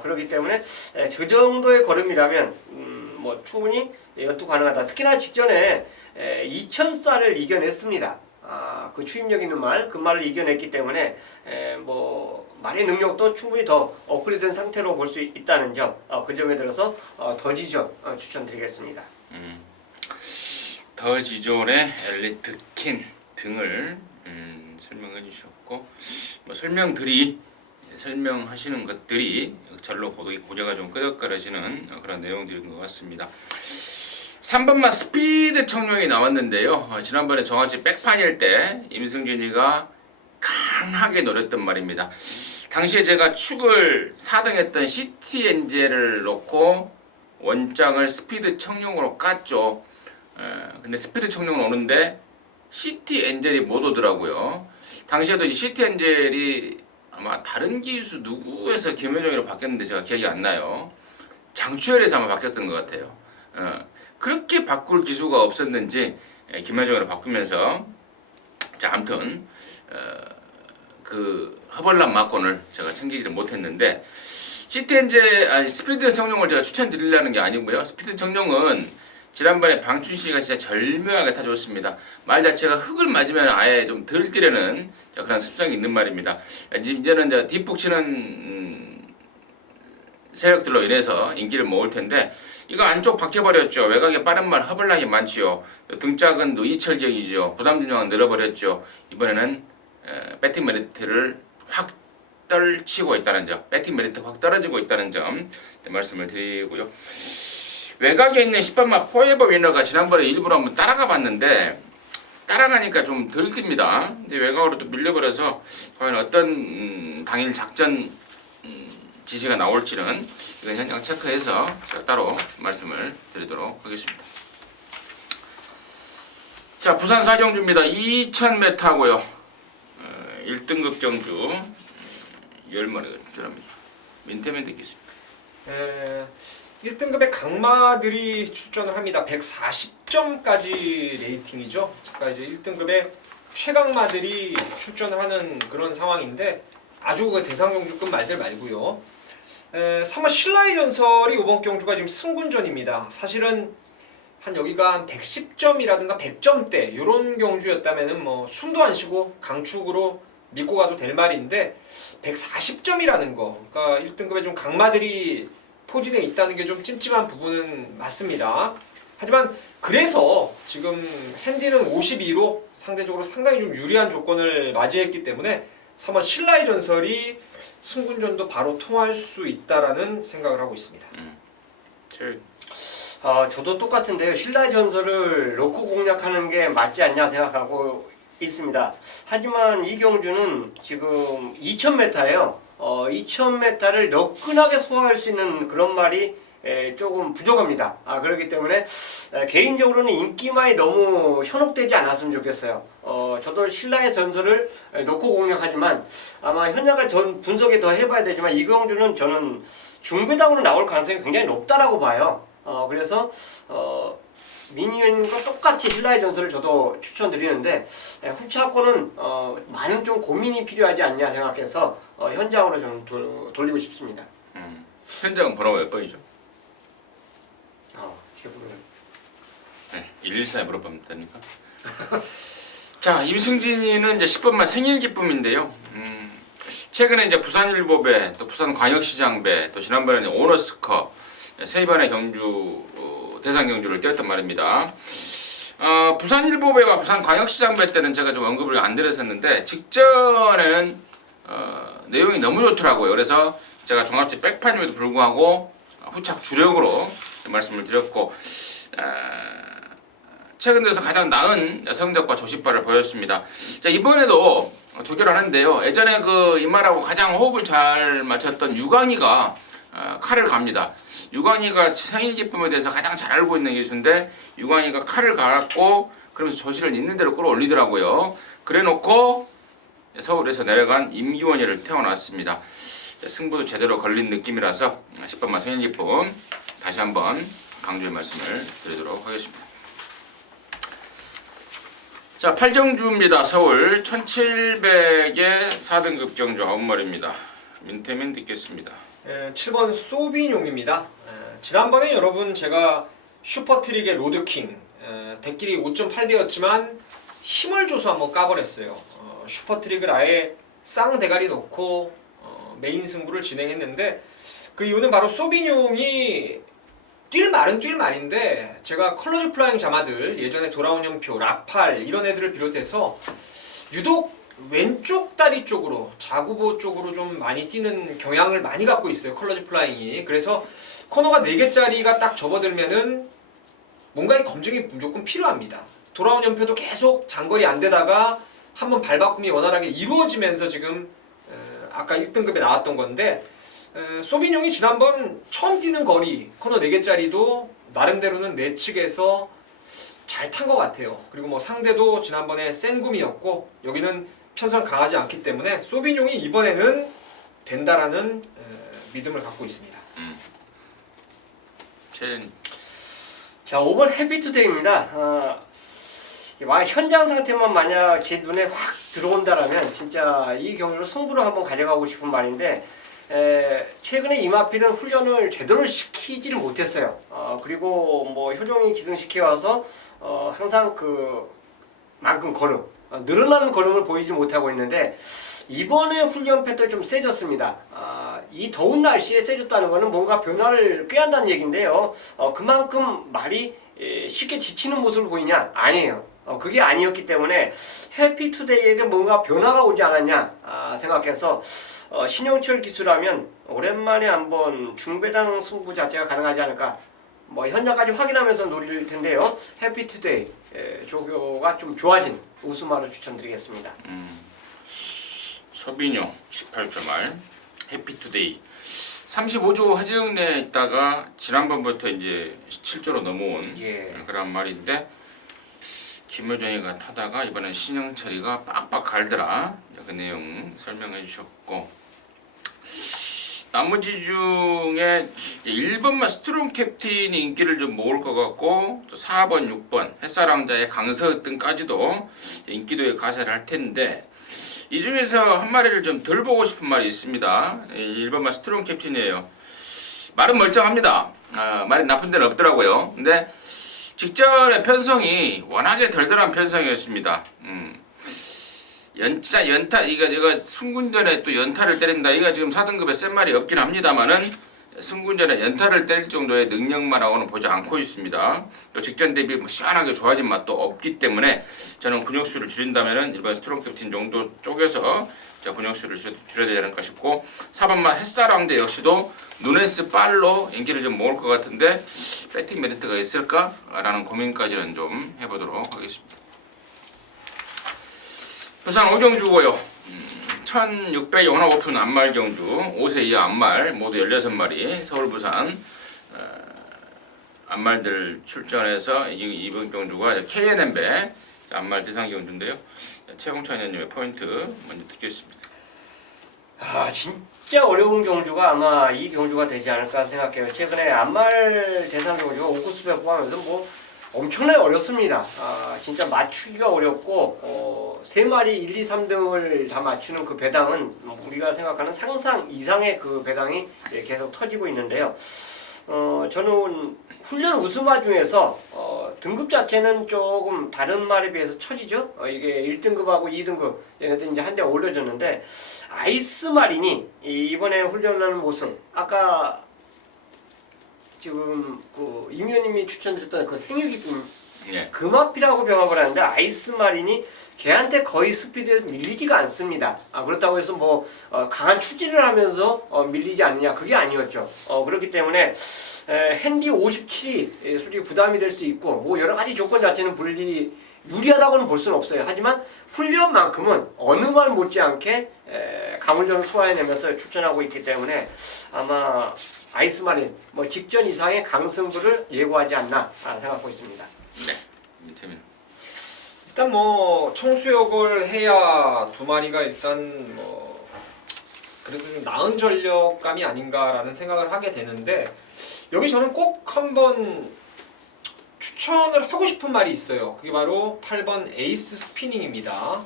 그렇기 때문에 저 정도의 걸음이라면 뭐 충분히 연투 가능하다. 특히나 직전에 2000살을 이겨냈습니다. 그 추임력 있는 말, 그 말을 이겨냈기 때문에 뭐 말의 능력도 충분히 더 업그레이드된 상태로 볼 수 있다는 점, 그 점에 들어서 더 지존 추천드리겠습니다. 더 지존의 엘리트 킨 등을 설명해 주셨고 뭐 설명하시는 것들이 절로 고개가 좀 끄덕거려지는 그런 내용들인 것 같습니다. 3번마 스피드 청룡이 나왔는데요. 지난번에 정확히 백판일 때 임승준이가 강하게 노렸던 말입니다. 당시에 제가 축을 4등 했던 시티 엔젤을 놓고 원장을 스피드 청룡으로 깠죠. 근데 스피드 청룡은 오는데 시티 엔젤이 못 오더라고요. 당시에도 이 시티 엔젤이 아마 다른 기수 누구에서 김현정이로 바뀌었는데 제가 기억이 안 나요. 장추열에서 아마 바뀌었던 것 같아요. 그렇게 바꿀 기수가 없었는지 김현정으로 바꾸면서 자 아무튼 그 허벌난 막권을 제가 챙기지를 못했는데 스피드 청룡을 제가 추천드리려는 게 아니고요. 스피드 청룡은 지난번에 방춘 씨가 진짜 절묘하게 타줬습니다. 말 자체가 흙을 맞으면 아예 좀 덜 뛰려는 그런 습성이 있는 말입니다. 이제는 이제 뒷북 치는 세력들로 인해서 인기를 모을 텐데 이거 안쪽 박혀버렸죠. 외곽에 빠른 말 허벌나게 많지요. 등짝은 또 이철경이죠. 부담진영은 늘어버렸죠. 이번에는 배팅 메리트를 확 떨치고 있다는 점, 배팅 메리트 확 떨어지고 있다는 점 말씀을 드리고요. 외곽에 있는 10번마 포에버 위너가 지난번에 일부러 한번 따라가 봤는데 따라가니까 좀 덜 뜹니다. 근데 외곽으로 또 밀려버려서 과연 어떤 당일 작전 지시가 나올지는 이건 현장 체크해서 제가 따로 말씀을 드리도록 하겠습니다. 자, 부산 사경주입니다. 2000m고요. 1등급 경주 10마리가 출전합니다. 민태면 되겠습니다. 1등급의 강마들이 출전을 합니다. 140점까지 레이팅이죠. 아까 이제 1등급의 최강마들이 출전을 하는 그런 상황인데 아주 그 대상경주급 말들 말고요. 3번 신라의 전설이 이번 경주가 지금 승군전입니다. 사실은 한 여기가 한 110점이라든가 100점대 이런 경주였다면은 뭐 숨도 안 쉬고 강축으로 믿고 가도 될 말인데 140점이라는 거, 그러니까 1등급에 좀 강마들이 포진해 있다는 게 좀 찜찜한 부분은 맞습니다. 하지만 그래서 지금 핸디는 52로 상대적으로 상당히 좀 유리한 조건을 맞이했기 때문에 3번 신라의 전설이 승군전도 바로 통할 수 있다라는 생각을 하고 있습니다. 저도 똑같은데요. 신라의 전설을 놓고 공략하는 게 맞지 않냐 생각하고 있습니다. 하지만 이 경주는 지금 2000m예요. 2000m를 너끈하게 소화할 수 있는 그런 말이 조금 부족합니다. 그렇기 때문에 개인적으로는 인기만이 너무 현혹되지 않았으면 좋겠어요. 저도 신라의 전설을 놓고 공략하지만 아마 현장을 분석에 더 해봐야 되지만 이경주는 저는 중배당으로 나올 가능성이 굉장히 높다라고 봐요. 그래서 미니언과 똑같이 신라의 전설을 저도 추천드리는데 후차권은 많은 좀 고민이 필요하지 않냐 생각해서 현장으로 좀 돌리고 싶습니다. 현장 번호가 몇 번이죠? 제가 보면 네, 114에 물어보면 되니까. 자, 임승진이는 이제 10번만 생일 기쁨인데요. 최근에 이제 부산일보배, 또 부산광역시장배, 또 지난번에는 오너스컵 세 번의 경주 대상 경주를 뛰었단 말입니다. 부산일보배와 부산광역시장배 때는 제가 좀 언급을 안 드렸었는데 직전에는 내용이 너무 좋더라고요. 그래서 제가 종합지 백판임에도 불구하고 후착 주력으로 말씀을 드렸고 최근 들어서 가장 나은 성적과 조시발을 보였습니다. 자, 이번에도 조결하는데요. 예전에 그 이말하고 가장 호흡을 잘 맞췄던 유광희가 칼을 갑니다. 유광희가 생일 기쁨에 대해서 가장 잘 알고 있는 기수인데 유광희가 칼을 갈았고 그러면서 조시를 있는 대로 끌어올리더라고요. 그래놓고 서울에서 내려간 임기원이를 태워놨습니다. 승부도 제대로 걸린 느낌이라서 10번만 생일 기쁨 다시 한번 강조의 말씀을 드리도록 하겠습니다. 자, 8경주입니다. 서울 1700의 4등급 경주 9마리입니다. 민태민 듣겠습니다. 7번 소비뇽입니다. 지난번에 여러분 제가 슈퍼트릭의 로드킹 대끼리 5.8대였지만 힘을 줘서 한번 까버렸어요. 슈퍼트릭을 아예 쌍대가리 놓고 메인 승부를 진행했는데 그 이유는 바로 소비뇽이 뛸 말인데 제가 컬러즈 플라잉 자마들 예전에 돌아온 형표, 라팔 이런 애들을 비롯해서 유독 왼쪽 다리 쪽으로 자구보 쪽으로 좀 많이 뛰는 경향을 많이 갖고 있어요. 컬러즈 플라잉이. 그래서 코너가 4개짜리가 딱 접어들면은 뭔가의 검증이 무조건 필요합니다. 돌아온 연표도 계속 장거리 안 되다가 한번 발바꿈이 원활하게 이루어지면서 지금 아까 1등급에 나왔던 건데 소비뇽이 지난번 처음 뛰는 거리 코너 4개짜리도 나름대로는 내측에서 잘 탄 것 같아요. 그리고 뭐 상대도 지난번에 센 구미였고 여기는 편성 강하지 않기 때문에 소비뇽이 이번에는 된다라는 믿음을 갖고 있습니다. 자, 5번 해피투데이입니다. 현장 상태만 만약 제 눈에 확 들어온다라면 진짜 이 경기를 승부로 한번 가져가고 싶은 말인데 최근에 이마필은 훈련을 제대로 시키지를 못했어요. 그리고 뭐 효종이 기승시켜 와서 항상 그만큼 걸음 늘어나는 걸음을 보이지 못하고 있는데 이번에 훈련 패턴이 좀 세졌습니다. 이 더운 날씨에 세졌다는 것은 뭔가 변화를 꾀한다는 얘기인데요. 그만큼 말이 쉽게 지치는 모습을 보이냐? 아니에요. 그게 아니었기 때문에 해피투데이에게 뭔가 변화가 오지 않았냐 생각해서 신영철 기수라면 오랜만에 한번 중배당 승부 자체가 가능하지 않을까. 뭐 현장까지 확인하면서 노릴 텐데요. 해피투데이 조교가 좀 좋아진 우수마를 추천드리겠습니다. 소비뇽 18.R 해피투데이 35조 하지영 내에 있다가 지난번부터 이제 17조로 넘어온 그런 말인데 김효정이가 타다가 이번엔 신영철이가 빡빡 갈더라. 그 내용 설명해 주셨고 나머지 중에 1번만 스트롱 캡틴이 인기를 좀 모을 것 같고 또 4번, 6번 햇사랑자의 강서 등까지도 인기도에 가세를 할 텐데 이 중에서 한 마리를 좀 덜 보고 싶은 말이 있습니다. 1번만 스트롱 캡틴이에요. 말은 멀쩡합니다. 말이 나쁜 데는 없더라고요. 근데 직전에 편성이 워낙에 덜덜한 편성이었습니다. 연타 이거 승군전에 또 연타를 때린다. 이거 지금 4등급에 센 말이 없긴 합니다만은 승군전에 연타를 때릴 정도의 능력만하고는 보지 않고 있습니다. 또 직전 대비 뭐 시원하게 좋아진 맛도 없기 때문에 저는 근육수를 줄인다면은 일반 스트롱 캡틴 정도 쪼개서 근육수를 줄여야 되지 않을까 싶고 4번만 햇사랑대 역시도 누네스 빨로 인기를 좀 모을 것 같은데 배팅 메리트가 있을까라는 고민까지는 좀 해보도록 하겠습니다. 부산 5경주고요. 1600 영화 오픈 안말 경주 5세 이하 안말 모두 16마리 서울 부산 안말들 출전해서 이번 경주가 KNM배 안말 대상 경주인데요. 최홍찬 의원님의 포인트 먼저 듣겠습니다. 아 진짜 어려운 경주가 아마 이 경주가 되지 않을까 생각해요. 최근에 안말 대상 경주가 5코스배 포함해서 뭐 엄청나게 어렵습니다. 아 진짜 맞추기가 어렵고 세 마리 1, 2, 3등을 다 맞추는 그 배당은 우리가 생각하는 상상 이상의 그 배당이 계속 터지고 있는데요. 저는 훈련 우승마 중에서 등급 자체는 조금 다른 말에 비해서 처지죠. 이게 1등급하고 2등급 얘네들 이제 한 대 올려졌는데 아이스 마린이 이번에 훈련하는 모습 아까 지금 그 임 의원님이 추천드렸던 그 생유기쁨 네. 금화피라고 병합을 하는데 아이스 마린이 걔한테 거의 스피드에 밀리지가 않습니다. 그렇다고 해서 뭐 강한 추진을 하면서 밀리지 않느냐 그게 아니었죠. 그렇기 때문에 핸디 57이 솔직히 부담이 될 수 있고 뭐 여러 가지 조건 자체는 유리하다고는 볼 수는 없어요. 하지만 훈련만큼은 어느 말 못지않게 강훈련을 소화해내면서 출전하고 있기 때문에 아마 아이스 마린 뭐 직전 이상의 강승부를 예고하지 않나 생각하고 있습니다. 네. 민태민. 일단 뭐 청수역을 해야 두 마리가 일단 뭐 그래도 좀 나은 전력감이 아닌가라는 생각을 하게 되는데 여기 저는 꼭 한번 추천을 하고 싶은 말이 있어요. 그게 바로 8번 에이스 스피닝입니다.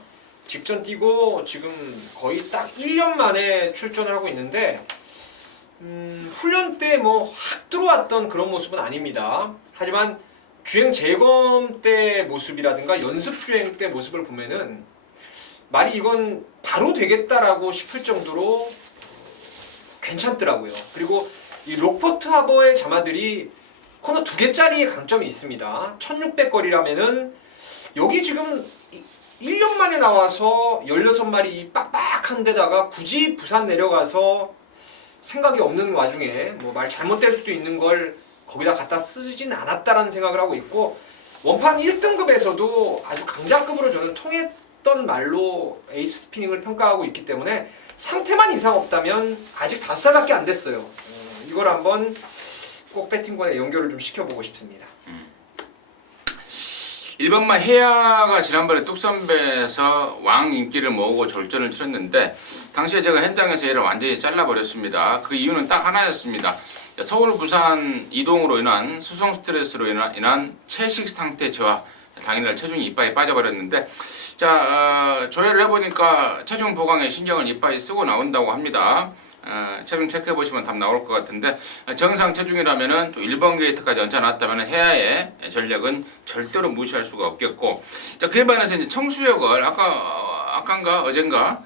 직전 뛰고 지금 거의 딱 1년 만에 출전을 하고 있는데 훈련 때 뭐 확 들어왔던 그런 모습은 아닙니다. 하지만 주행 재검 때 모습이라든가 연습 주행 때 모습을 보면은 말이 이건 바로 되겠다라고 싶을 정도로 괜찮더라고요. 그리고 이 록포트 하버의 자마들이 코너 2개짜리의 강점이 있습니다. 1600거리라면은 여기 지금 1년 만에 나와서 16마리 빡빡한 데다가 굳이 부산 내려가서 생각이 없는 와중에 뭐 말 잘못될 수도 있는 걸 거기다 갖다 쓰진 않았다라는 생각을 하고 있고 원판 1등급에서도 아주 강자급으로 저는 통했던 말로 에이스 스피닝을 평가하고 있기 때문에 상태만 이상 없다면 아직 5살밖에 안 됐어요. 이걸 한번 꼭 배팅권에 연결을 좀 시켜보고 싶습니다. 1번마 해야가 지난번에 뚝선배에서 왕 인기를 모으고 절전을 치렀는데 당시에 제가 현장에서 얘를 완전히 잘라버렸습니다. 그 이유는 딱 하나였습니다. 서울 부산 이동으로 인한 수송 스트레스로 인한 체식 상태 저하, 당일날 체중이 이빨에 빠져버렸는데 조회를 해보니까 체중 보강에 신경을 이빨에 쓰고 나온다고 합니다. 체중 체크해보시면 답 나올 것 같은데 정상 체중이라면은 또 1번 게이트까지 얹혀놨다면 해야의 전력은 절대로 무시할 수가 없겠고 그에 반해서 이제 청수역을 아까인가 어젠가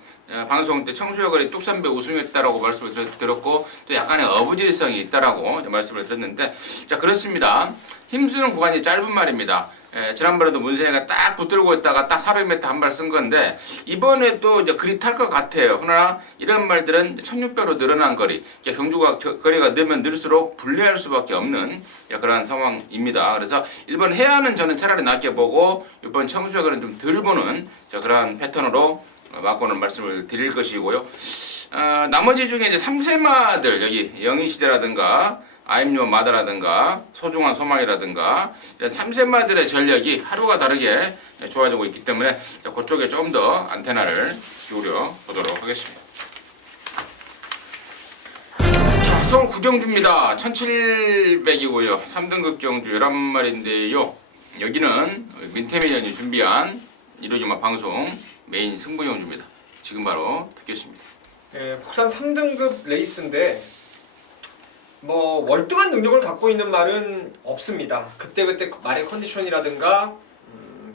방송 때 청수역을 뚝선배 우승했다라고 말씀을 드렸고 또 약간의 어부질성이 있다라고 말씀을 드렸는데 그렇습니다. 힘쓰는 구간이 짧은 말입니다. 지난번에도 문세희가 딱 붙들고 있다가 딱 400m 한 발 쓴 건데 이번에도 이제 그리 탈 것 같아요. 그러나 이런 말들은 1600로 늘어난 거리, 경주가 거리가 늘면 늘수록 불리할 수밖에 없는 그러한 상황입니다. 그래서 1번 해야는 저는 차라리 낮게 보고 6번 청수역은 좀 덜 보는 그러한 패턴으로 맞고는 말씀을 드릴 것이고요. 나머지 중에 이제 3세마들 여기 영희시대라든가 아임료 마다라든가 소중한 소망이라든가 3세마들의 전력이 하루가 다르게 좋아지고 있기 때문에 그쪽에 좀 더 안테나를 기울여 보도록 하겠습니다. 자, 서울 구경주입니다. 1700이고요. 3등급 경주 11마리인데요. 여기는 민태민 의원이 준비한 이루어지마 방송 메인 승부경주입니다. 지금 바로 듣겠습니다. 국산 3등급 레이스인데 뭐 월등한 능력을 갖고 있는 말은 없습니다. 그때그때 말의 컨디션이라든가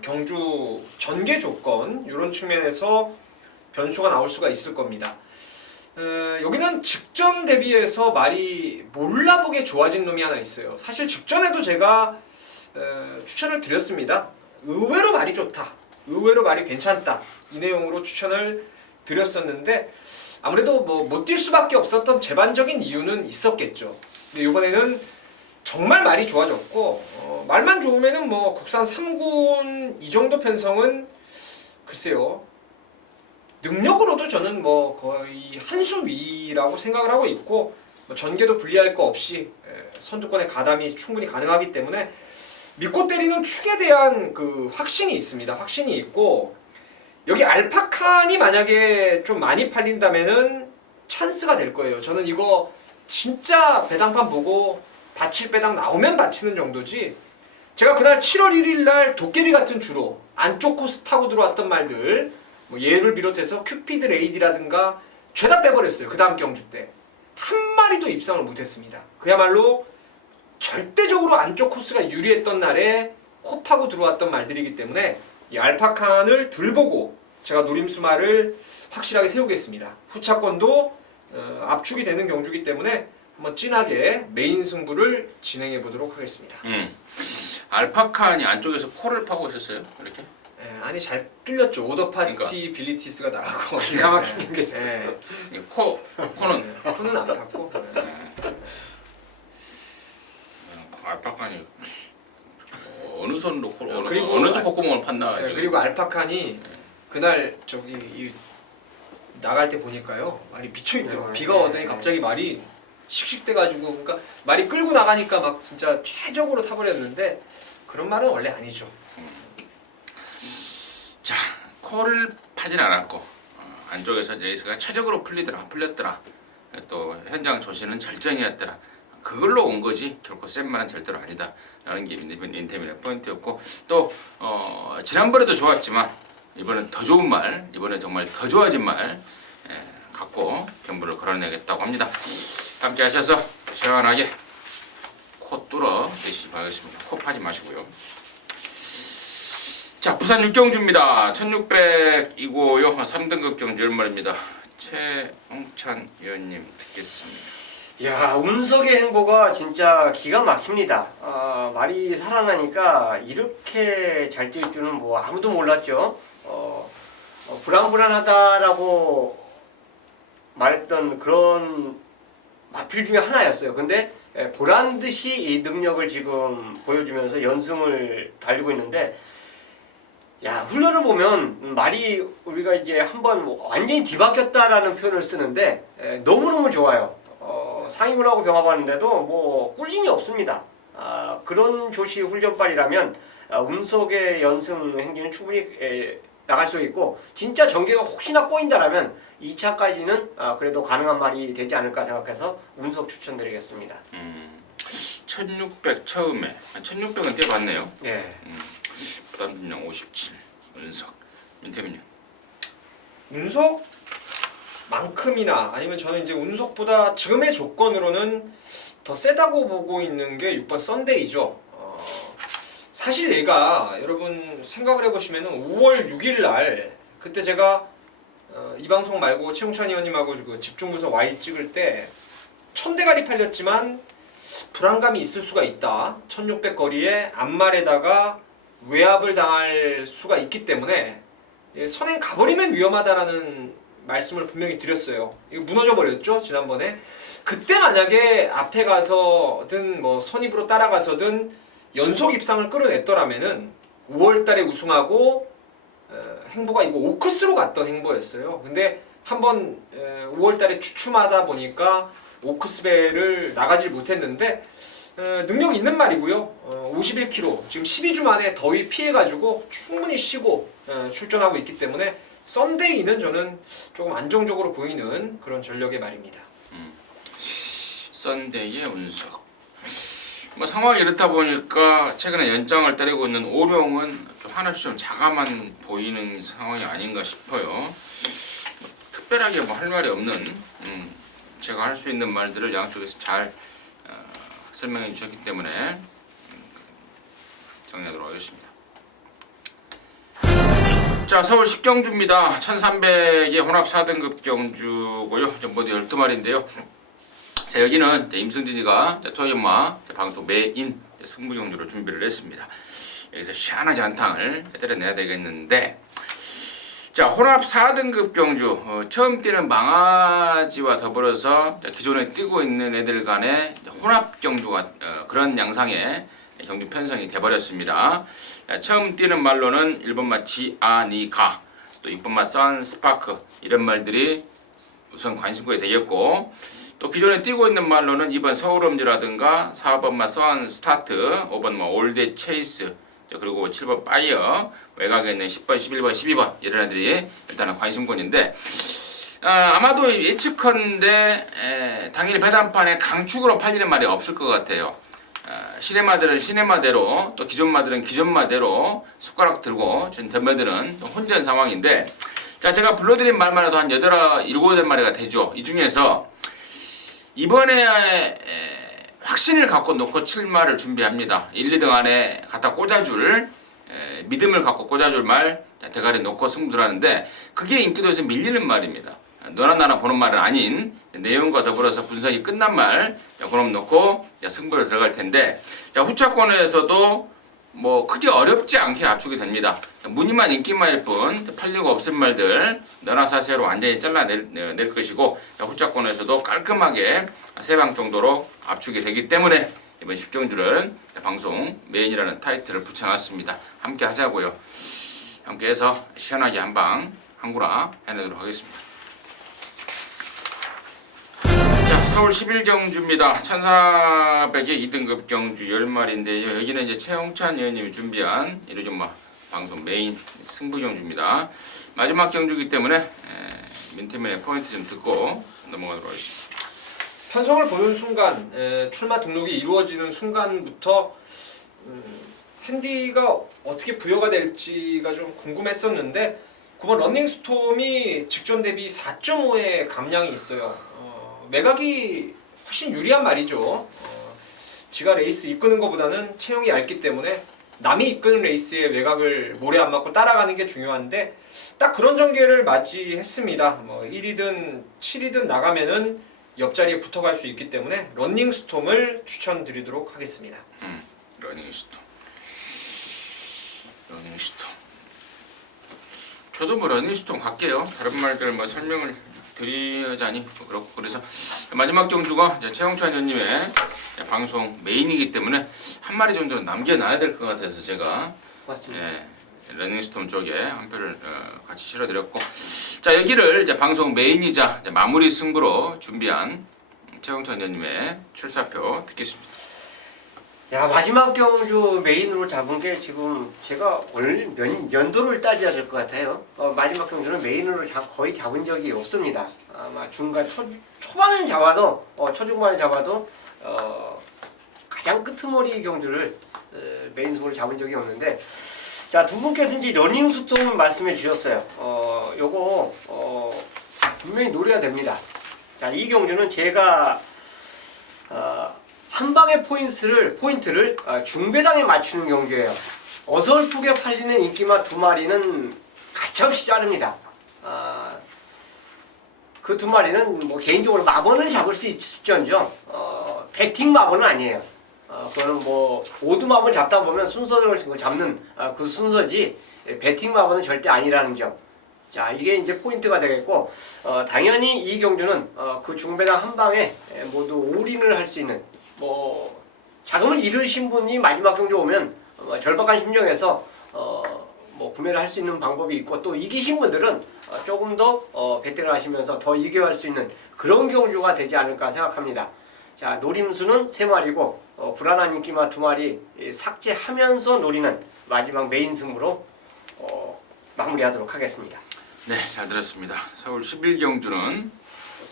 경주 전개 조건 이런 측면에서 변수가 나올 수가 있을 겁니다. 여기는 직전 대비해서 말이 몰라보게 좋아진 놈이 하나 있어요. 사실 직전에도 제가 추천을 드렸습니다. 의외로 말이 좋다, 의외로 말이 괜찮다, 이 내용으로 추천을 드렸었는데 아무래도 뭐 못 뛸 수밖에 없었던 제반적인 이유는 있었겠죠. 근데 이번에는 정말 말이 좋아졌고 말만 좋으면은 뭐 국산 3군 이 정도 편성은 글쎄요 능력으로도 저는 뭐 거의 한 수 위라고 생각을 하고 있고 뭐 전개도 분리할 거 없이 선두권에 가담이 충분히 가능하기 때문에 믿고 때리는 축에 대한 그 확신이 있습니다. 확신이 있고 여기 알파칸이 만약에 좀 많이 팔린다면은 찬스가 될 거예요. 저는 이거 진짜 배당판 보고 다칠 배당 나오면 다치는 정도지. 제가 그날 7월 1일 날 도깨비 같은 주로 안쪽 코스 타고 들어왔던 말들 뭐 얘를 비롯해서 큐피드 레이디라든가 죄다 빼버렸어요. 그 다음 경주 때 한 마리도 입상을 못했습니다. 그야말로 절대적으로 안쪽 코스가 유리했던 날에 코 파고 들어왔던 말들이기 때문에 이 알파칸을 들보고 제가 노림수말을 확실하게 세우겠습니다. 후차권도 압축이 되는 경주이기 때문에 한번 진하게 메인 승부를 진행해 보도록 하겠습니다. 알파칸이 안쪽에서 코를 파고 있었어요. 이렇게. 아니 잘 뚫렸죠. 오더파티 그러니까. 빌리티스가 나가고 기가 막히는 게 코는 코는 안 팠고 알파칸이 어느 선으로 코를 그리고 어느 쪽 콧구멍을 팠나 지금. 그리고 알파칸이 그날 저기 나갈 때 보니까요 말이 미쳐 있더라고. 비가 오더니 갑자기 말이 씩씩대가지고 그러니까 말이 끌고 나가니까 막 진짜 최적으로 타버렸는데 그런 말은 원래 아니죠. 자, 코를 파진 않았고 안쪽에서 레이스가 최적으로 풀렸더라. 또 현장 조시는 절정이었더라. 그걸로 온 거지 결코 센 말은 절대로 아니다라는 게 인터뷰의 포인트였고 또 지난번에도 좋았지만 이번엔 더 좋은 말, 이번에 정말 더 좋아진 말 갖고 경부를 걸어내겠다고 합니다. 함께 하셔서 시원하게 코 뚫어 내시기 바라겠습니다. 코 파지 마시고요. 자, 부산 육경주입니다. 1600이고요. 3등급 경주 말입니다. 최홍찬 위원님 듣겠습니다. 야, 운석의 행보가 진짜 기가 막힙니다. 말이 살아나니까 이렇게 잘 뛸 줄은 뭐 아무도 몰랐죠. 불안불안하다라고 말했던 그런 마필 중에 하나였어요. 근데 보란 듯이 이 능력을 지금 보여주면서 연승을 달리고 있는데, 야, 훈련을 보면 말이 우리가 이제 한번 완전히 뒤바뀌었다라는 표현을 쓰는데 너무너무 좋아요. 상위군하고 병합하는데도 뭐 꿀림이 없습니다. 그런 조시 훈련빨이라면 운석의 연승 행진은 충분히 나갈 수 있고, 진짜 전개가 혹시나 꼬인다라면 2차까지는 그래도 가능한 말이 되지 않을까 생각해서 운석 추천드리겠습니다. 1600 처음에 1600은 꽤 봤네요. 예. 부담중량 57 은석 민태민님. 운석만큼이나 아니면 저는 이제 운석보다 지금의 조건으로는 더 세다고 보고 있는 게 6번 썬데이죠. 사실 얘가 여러분 생각을 해보시면 5월 6일 날 그때 제가 이 방송 말고 최홍찬 의원님하고 그 집중분석 Y 찍을 때 1000대가리 팔렸지만 불안감이 있을 수가 있다. 1600 거리에 앞말에다가 외압을 당할 수가 있기 때문에 선행 가버리면 위험하다라는 말씀을 분명히 드렸어요. 이거 무너져 버렸죠 지난번에. 그때 만약에 앞에 가서든 뭐 선입으로 따라가서든 연속 입상을 끌어냈더라면은 5월달에 우승하고 행보가 이거 오크스로 갔던 행보였어요. 근데 한번 5월달에 주춤하다 보니까 오크스배를 나가질 못했는데 능력 있는 말이고요. 51km 지금 12주 만에 더위 피해가지고 충분히 쉬고 출전하고 있기 때문에 썬데이는 저는 조금 안정적으로 보이는 그런 전력의 말입니다. 썬데이의 운석. 뭐 상황이 이렇다 보니까 최근에 연장을 때리고 있는 오룡은 좀 한없이 좀 자가만 보이는 상황이 아닌가 싶어요. 뭐 특별하게 뭐 할 말이 없는 제가 할 수 있는 말들을 양쪽에서 잘 설명해 주셨기 때문에 정리하도록 하겠습니다. 자, 서울 10경주입니다. 1300의 혼합 4등급 경주고요. 전부 12마리인데요. 자, 여기는 임승진이가 토요일마 방송 메인 승부 경주로 준비를 했습니다. 여기서 시원하게 한탕을 때려내야 되겠는데, 자, 혼합 4등급 경주 처음 뛰는 망아지와 더불어서 기존에 뛰고 있는 애들 간의 혼합 경주가 그런 양상의 경주 편성이 돼버렸습니다. 처음 뛰는 말로는 1번마 지아니가, 또 6번마 선스파크 이런 말들이 우선 관심구에 되겠고, 또 기존에 뛰고 있는 말로는 2번 서울음주라든가 4번 선 스타트, 5번 올드 체이스, 그리고 7번 파이어, 외곽에 있는 10번, 11번, 12번 이런 애들이 일단은 관심권인데 아마도 예측컨대 당연히 배당판에 강축으로 팔리는 말이 없을 것 같아요. 시네마들은 시네마대로 또 기존마들은 기존마대로 숟가락 들고 지금 덤벼드는 혼전 상황인데 자 제가 불러드린 말만 해도 한 8, 7, 8마리가 되죠. 이 중에서 이번에 확신을 갖고 놓고 7마를 준비합니다. 1, 2등 안에 갖다 꽂아줄 믿음을 갖고 꽂아줄 말 대가리 놓고 승부를 하는데 그게 인기도에서 밀리는 말입니다. 너나 나나 보는 말은 아닌 내용과 더불어서 분석이 끝난 말 그럼 놓고 승부를 들어갈 텐데 자 후차권에서도 뭐 크게 어렵지 않게 압축이 됩니다. 무늬만 인기만일 뿐 팔리고 없은 말들 너나 사세로 완전히 잘라낼 것이고 자, 후차권에서도 깔끔하게 3방 정도로 압축이 되기 때문에 이번 10종주를 방송 메인이라는 타이틀을 붙여놨습니다. 함께 하자고요. 함께 해서 시원하게 한방 한구라 해내도록 하겠습니다. 자, 서울 11경주입니다. 1400의 2등급 경주 10마리인데요. 여기는 이제 최홍찬 의원님이 준비한 이러좀 방송 메인 승부 경주입니다. 마지막 경주이기 때문에 민태민의 포인트 좀 듣고 넘어가도록 하겠습니다. 편성을 보는 순간 출마 등록이 이루어지는 순간부터 핸디가 어떻게 부여가 될지가 좀 궁금했었는데 9번 러닝스톰이 직전 대비 4.5의 감량이 있어요. 매각이 훨씬 유리한 말이죠. 지가 레이스 이끄는 것보다는 체형이 얇기 때문에 남이 이끄는 레이스의 외곽을 모래 안 맞고 따라가는 게 중요한데 딱 그런 전개를 맞이했습니다. 뭐 1위든 7위든 나가면은 옆자리에 붙어갈 수 있기 때문에 러닝스톰을 추천드리도록 하겠습니다. 러닝스톰. 저도 뭐 러닝스톰 갈게요. 다른 말들 뭐 설명을 드리자니 그렇고 그래서 마지막 경주가 최홍찬 의원님의 방송 메인이기 때문에 한 마리 정도 남겨놔야 될 것 같아서 제가 맞습니다. 러닝스톰 쪽에 한 표를 같이 실어드렸고 자 여기를 이제 방송 메인이자 이제 마무리 승부로 준비한 최홍찬 의원님의 출사표 듣겠습니다. 야 마지막 경주 메인으로 잡은 게 지금 제가 오늘 연도를 따져야 될 것 같아요. 마지막 경주는 메인으로 거의 잡은 적이 없습니다. 아마 중간 초반에 잡아도 초중반에 잡아도 가장 끄트머리 경주를 메인 승부로 잡은 적이 없는데 자 두 분께서 이제 러닝스톰 말씀해 주셨어요. 요거 분명히 노려야 됩니다. 자 이 경주는 제가 한 방의 포인트를 중배당에 맞추는 경주예요. 어설프게 팔리는 인기마 2마리는 가차없이 자릅니다. 그 2마리는 뭐 개인적으로 마번을 잡을 수 있을지언정 배팅 마번은 아니에요. 그거는 뭐 오드 마번 잡다 보면 순서대로 잡는 그 순서지 배팅 마번은 절대 아니라는 점. 자 이게 이제 포인트가 되겠고 당연히 이 경주는 그 중배당 한 방에 모두 올인을 할 수 있는 뭐 자금을 잃으신 분이 마지막 경주 오면 절박한 심정에서 뭐 구매를 할 수 있는 방법이 있고 또 이기신 분들은 조금 더 베팅을 하시면서 더 이겨갈 수 있는 그런 경주가 되지 않을까 생각합니다. 자 노림수는 3마리고 불안한 인기마 2마리 삭제하면서 노리는 마지막 메인 승부로 마무리하도록 하겠습니다. 네, 잘 들었습니다. 서울 11경주는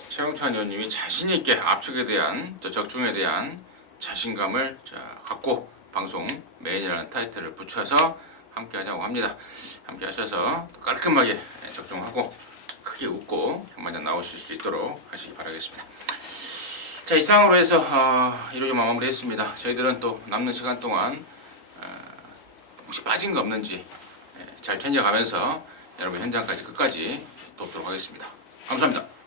최홍찬 의원님이 자신 있게 압축에 대한 적중에 대한 자신감을 갖고 방송 메인이라는 타이틀을 붙여서 함께 하자고 합니다. 함께 하셔서 깔끔하게 적중하고 크게 웃고 한마디 나오실 수 있도록 하시기 바라겠습니다. 자 이상으로 해서 이루어져 마무리했습니다. 저희들은 또 남는 시간 동안 혹시 빠진 거 없는지 잘 챙겨가면서 여러분 현장까지 끝까지 돕도록 하겠습니다. 감사합니다.